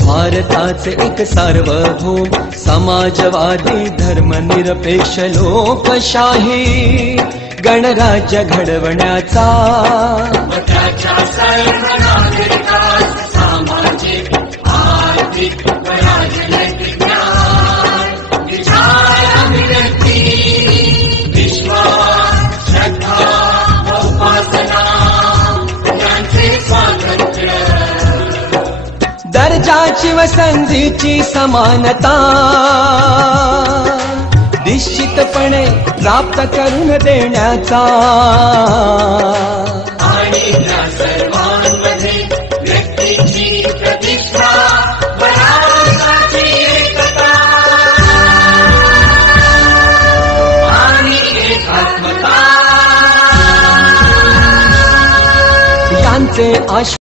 भारताचे एक सार्वभौम समाजवादी धर्मनिरपेक्ष लोकशाही गणराज्य घडवण्याचा सर्व नागरिकास सामाजिक आर्थिक व राजनैतिक न्याय विचार अभिव्यक्ती विश्वास श्रद्धा व उपासना यांचे स्वातंत्र्य दर्जाची व संधीची समानता निश्चितपणे प्राप्त करून देण्याचा आणि त्या सर्वांमध्ये व्यक्तीची प्रतिष्ठा व राष्ट्राची एकता आणि एकात्मता यांचे